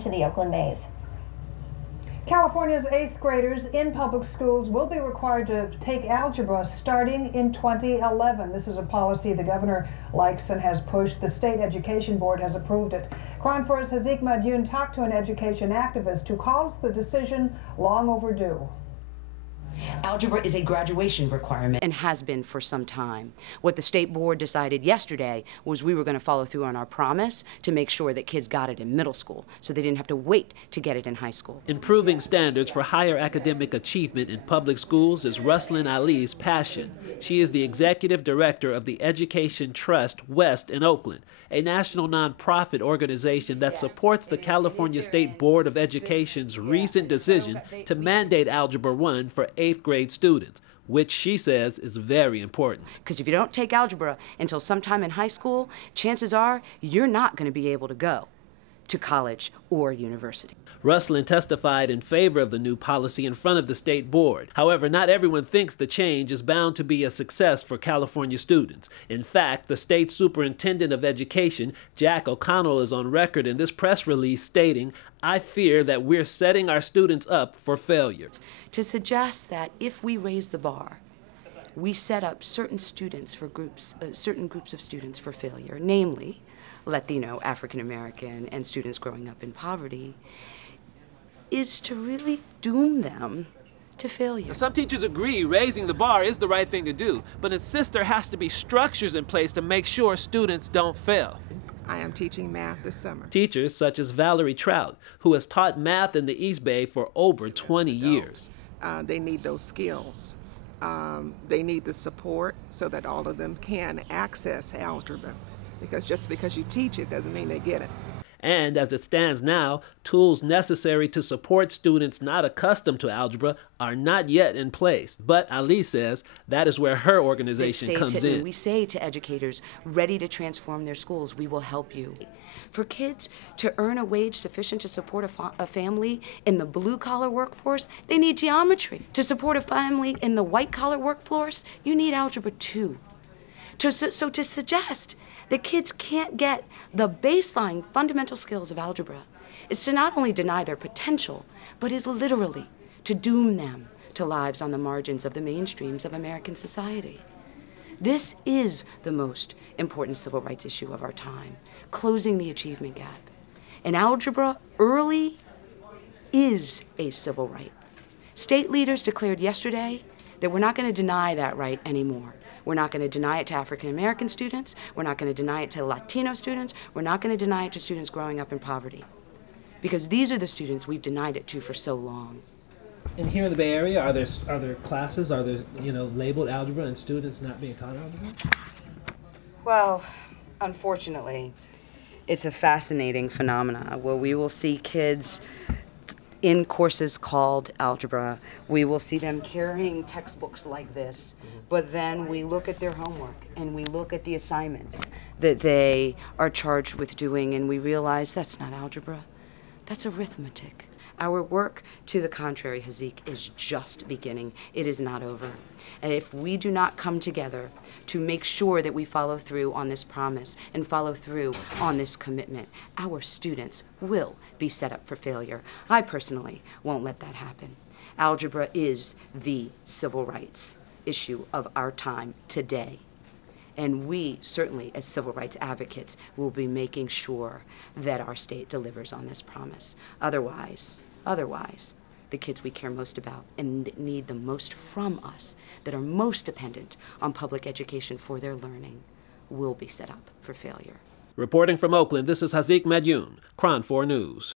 into the Oakland maze. California's 8th graders in public schools will be required to take algebra starting in 2011. This is a policy the governor likes and has pushed. The state education board has approved it. KRON 4's Hazik Madyoun talked to an education activist who calls the decision long overdue. Algebra is a graduation requirement and has been for some time. What the state board decided yesterday was we were going to follow through on our promise to make sure that kids got it in middle school so they didn't have to wait to get it in high school. Improving standards for higher academic achievement in public schools is Ruslan Ali's passion. She is the executive director of the Education Trust West in Oakland, a national nonprofit organization that supports the California State Board of Education's recent decision to mandate Algebra 1 for 8th grade students, which she says is very important. Because if you don't take algebra until sometime in high school, chances are you're not going to be able to go to college or university. Ruslan testified in favor of the new policy in front of the state board. However, not everyone thinks the change is bound to be a success for California students. In fact, the state superintendent of education, Jack O'Connell, is on record in this press release stating, "I fear that we're setting our students up for failure." To suggest that if we raise the bar, we set up certain students for certain groups of students for failure, namely Latino, African American, and students growing up in poverty, is to really doom them to failure. Some teachers agree raising the bar is the right thing to do, but insist there has to be structures in place to make sure students don't fail. I am teaching math this summer. Teachers such as Valerie Trout, who has taught math in the East Bay for over 20 years. They need those skills. They need the support so that all of them can access algebra. Because just because you teach it doesn't mean they get it. And as it stands now, tools necessary to support students not accustomed to algebra are not yet in place. But Ali says that is where her organization comes in. We say to educators ready to transform their schools, we will help you. For kids to earn a wage sufficient to support a family in the blue-collar workforce, they need geometry. To support a family in the white-collar workforce, you need algebra too. So to suggest that kids can't get the baseline fundamental skills of algebra is to not only deny their potential, but is literally to doom them to lives on the margins of the mainstreams of American society. This is the most important civil rights issue of our time, closing the achievement gap. And algebra early is a civil right. State leaders declared yesterday that we're not going to deny that right anymore. We're not going to deny it to African American students. We're not going to deny it to Latino students. We're not going to deny it to students growing up in poverty. Because these are the students we've denied it to for so long. And here in the Bay Area, are there classes, labeled algebra and students not being taught algebra? Well, unfortunately, it's a fascinating phenomenon where we will see kids in courses called algebra. We will see them carrying textbooks like this, but then we look at their homework and we look at the assignments that they are charged with doing, and we realize that's not algebra, that's arithmetic. Our work, to the contrary, Hazik, is just beginning. It is not over. And if we do not come together to make sure that we follow through on this promise and follow through on this commitment, our students will be set up for failure. I personally won't let that happen. Algebra is the civil rights issue of our time today. And we, certainly as civil rights advocates, will be making sure that our state delivers on this promise. Otherwise, the kids we care most about and that need the most from us, that are most dependent on public education for their learning, will be set up for failure. Reporting from Oakland, this is Hazik Madyoun, KRON 4 News.